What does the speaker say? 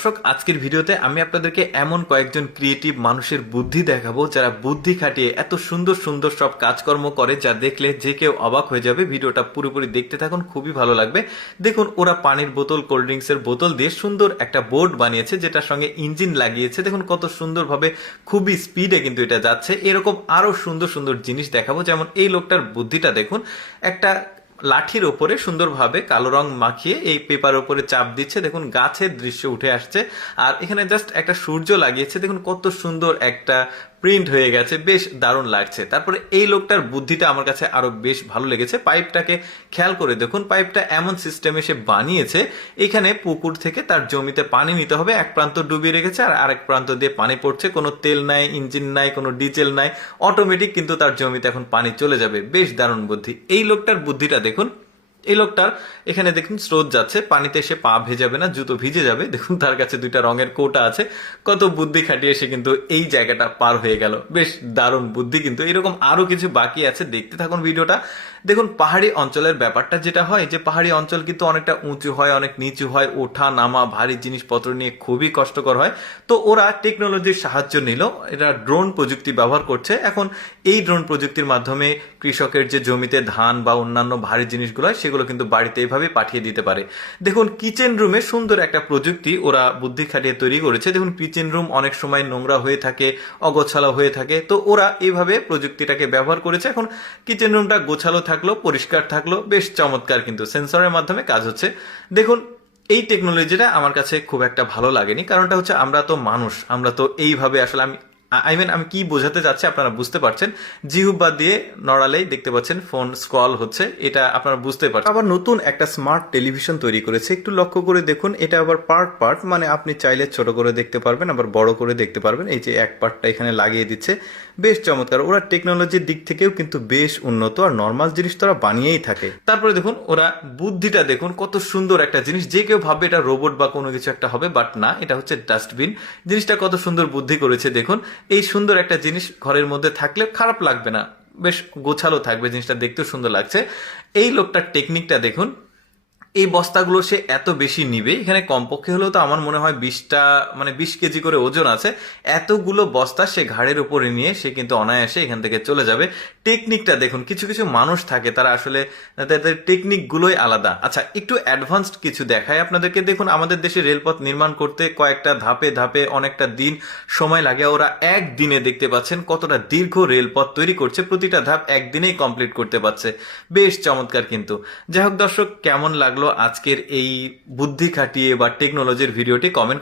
দর্শক, আজকের ভিডিওতে আমি আপনাদেরকে এমন কয়েকজন ক্রিয়েটিভ মানুষের বুদ্ধি দেখাবো যারা বুদ্ধি খাটিয়ে এত সুন্দর সুন্দর সব কাজকর্ম করে যা দেখলে যে কেউ অবাক হয়ে যাবে। ভিডিওটা পুরোপুরি দেখতে থাকুন, খুবই ভালো লাগবে। দেখুন, ওরা পানির বোতল, কোল্ড ড্রিঙ্কসের বোতল দিয়ে সুন্দর একটা বোর্ড বানিয়েছে যেটার সঙ্গে ইঞ্জিন লাগিয়েছে। দেখুন কত সুন্দরভাবে, খুবই স্পিডে কিন্তু এটা যাচ্ছে। এরকম আরো সুন্দর সুন্দর জিনিস দেখাবো। যেমন এই লোকটার বুদ্ধিটা দেখুন, একটা লাঠির ওপরে সুন্দরভাবে কালো রং মাখিয়ে এই পেপার ওপরে চাপ দিচ্ছে। দেখুন গাছের দৃশ্য উঠে আসছে, আর এখানে জাস্ট একটা সূর্য লাগিয়েছে। দেখুন কত সুন্দর একটা প্রিন্ট হয়ে গেছে, বেশ দারুণ লাগছে। তারপরে এই লোকটার বুদ্ধিটা আমার কাছে আরো বেশ ভালো লেগেছে। পাইপটাকে খেয়াল করে দেখুন, পাইপটা এমন সিস্টেমে সে বানিয়েছে, এখানে পুকুর থেকে তার জমিতে পানি নিতে হবে, এক প্রান্ত ডুবিয়ে রেখেছে আর আরেক প্রান্ত দিয়ে পানি পড়ছে। কোনো তেল নাই, ইঞ্জিন নাই, কোনো ডিজেল নাই, অটোমেটিক কিন্তু তার জমিতে এখন পানি চলে যাবে। বেশ দারুণ বুদ্ধি। এই লোকটার বুদ্ধিটা দেখুন, এই লোকটার এখানে দেখুন স্রোত যাচ্ছে, পানিতে সে পা ভেজাবে না, জুতো ভিজে যাবে। দেখুন তার কাছে দুইটা রঙের কৌটা আছে, কত বুদ্ধি খাটিয়ে সে কিন্তু এই জায়গাটা পার হয়ে গেল। বেশ দারুণ বুদ্ধি। কিন্তু এরকম আরো কিছু বাকি আছে, দেখতে থাকুন ভিডিওটা। দেখুন পাহাড়ি অঞ্চলের ব্যাপারটা যেটা হয়, যে পাহাড়ি অঞ্চল কিন্তু অনেকটা উঁচু হয়, অনেক নিচু হয়, ওঠা নামা ভারী জিনিসপত্র নিয়ে খুবই কষ্টকর হয়। তো ওরা টেকনোলজির সাহায্য নিল, এরা ড্রোন প্রযুক্তি ব্যবহার করছে। এখন এই ড্রোন প্রযুক্তির মাধ্যমে কৃষকের যে জমিতে ধান বা অন্যান্য ভারী জিনিসগুলো হয় সেগুলো কিন্তু বাড়িতে এইভাবে পাঠিয়ে দিতে পারে। দেখুন কিচেন রুমে সুন্দর একটা প্রযুক্তি ওরা বুদ্ধি খাটিয়ে তৈরি করেছে। দেখুন কিচেন রুম অনেক সময় নোংরা হয়ে থাকে, অগোছালো হয়ে থাকে, তো ওরা এইভাবে প্রযুক্তিটাকে ব্যবহার করেছে। এখন কিচেন রুমটা গোছালো থাকলো, পরিষ্কার থাকলো, বেশ চমৎকার। কিন্তু সেন্সরের মাধ্যমে কাজ হচ্ছে। দেখুন এই টেকনোলজিটা আমার কাছে খুব একটা ভালো লাগেনি। কারণটা হচ্ছে আমরা তো মানুষ, আমরা তো এইভাবে আসলে আমি কি বোঝাতে চাচ্ছি আপনারা বুঝতে পারছেন। জিহুবা দিয়ে নড়ালেই দেখতে পাচ্ছেন ফোন স্ক্রল হচ্ছে, এটা আপনারা বুঝতে পারছেন। আবার নতুন একটা স্মার্ট টেলিভিশন তৈরি করেছে, একটু লক্ষ্য করে দেখুন। এটা আবার পার্ট পার্ট, মানে আপনি চাইলে ছোট করে দেখতে পারবেন, আবার বড় করে দেখতে পারবেন। এই যে এক পার্টটা এখানে লাগিয়ে দিচ্ছে, বেশ চমৎকার। ওরা টেকনোলজির দিক থেকেও কিন্তু বেশ উন্নত, আর নর্মাল জিনিস তো ওরা বানিয়েই থাকে। তারপরে দেখুন ওরা বুদ্ধিটা দেখুন, কত সুন্দর একটা জিনিস। যে কেউ ভাববে এটা রোবট বা কোনো কিছু একটা হবে, বাট না, এটা হচ্ছে ডাস্টবিন। জিনিসটা কত সুন্দর বুদ্ধি করেছে দেখুন। এই সুন্দর একটা জিনিস ঘরের মধ্যে থাকলে খারাপ লাগবে না, বেশ গোছালো থাকবে, জিনিসটা দেখতেও সুন্দর লাগছে। এই লোকটার টেকনিকটা দেখুন, এই বস্তাগুলো সে এত বেশি নিবে, এখানে কমপক্ষে হলেও তো আমার মনে হয় 20টা, মানে 20 কেজি করে ওজন আছে। এতগুলো বস্তা সে ঘাড়ের উপরে নিয়ে সে কিন্তু অনায়াসে এখান থেকে চলে যাবে। টেকনিকটা দেখুন, কিছু কিছু মানুষ থাকে তারা আসলে তাদের টেকনিক গুলোই আলাদা। আচ্ছা একটু অ্যাডভান্সড কিছু দেখায় আপনাদেরকে। দেখুন আমাদের দেশে রেলপথ নির্মাণ করতে কয়েকটা ধাপে ধাপে অনেকটা দিন সময় লাগে, ওরা একদিনে দেখতে পাচ্ছেন কতটা দীর্ঘ রেলপথ তৈরি করছে, প্রতিটা ধাপ একদিনেই কমপ্লিট করতে পারছে। বেশ চমৎকার। কিন্তু যাই হোক দর্শক, কেমন লাগলো আজকের এই বুদ্ধি খাটিয়ে বা টেকনোলজির ভিডিওটি কমেন্ট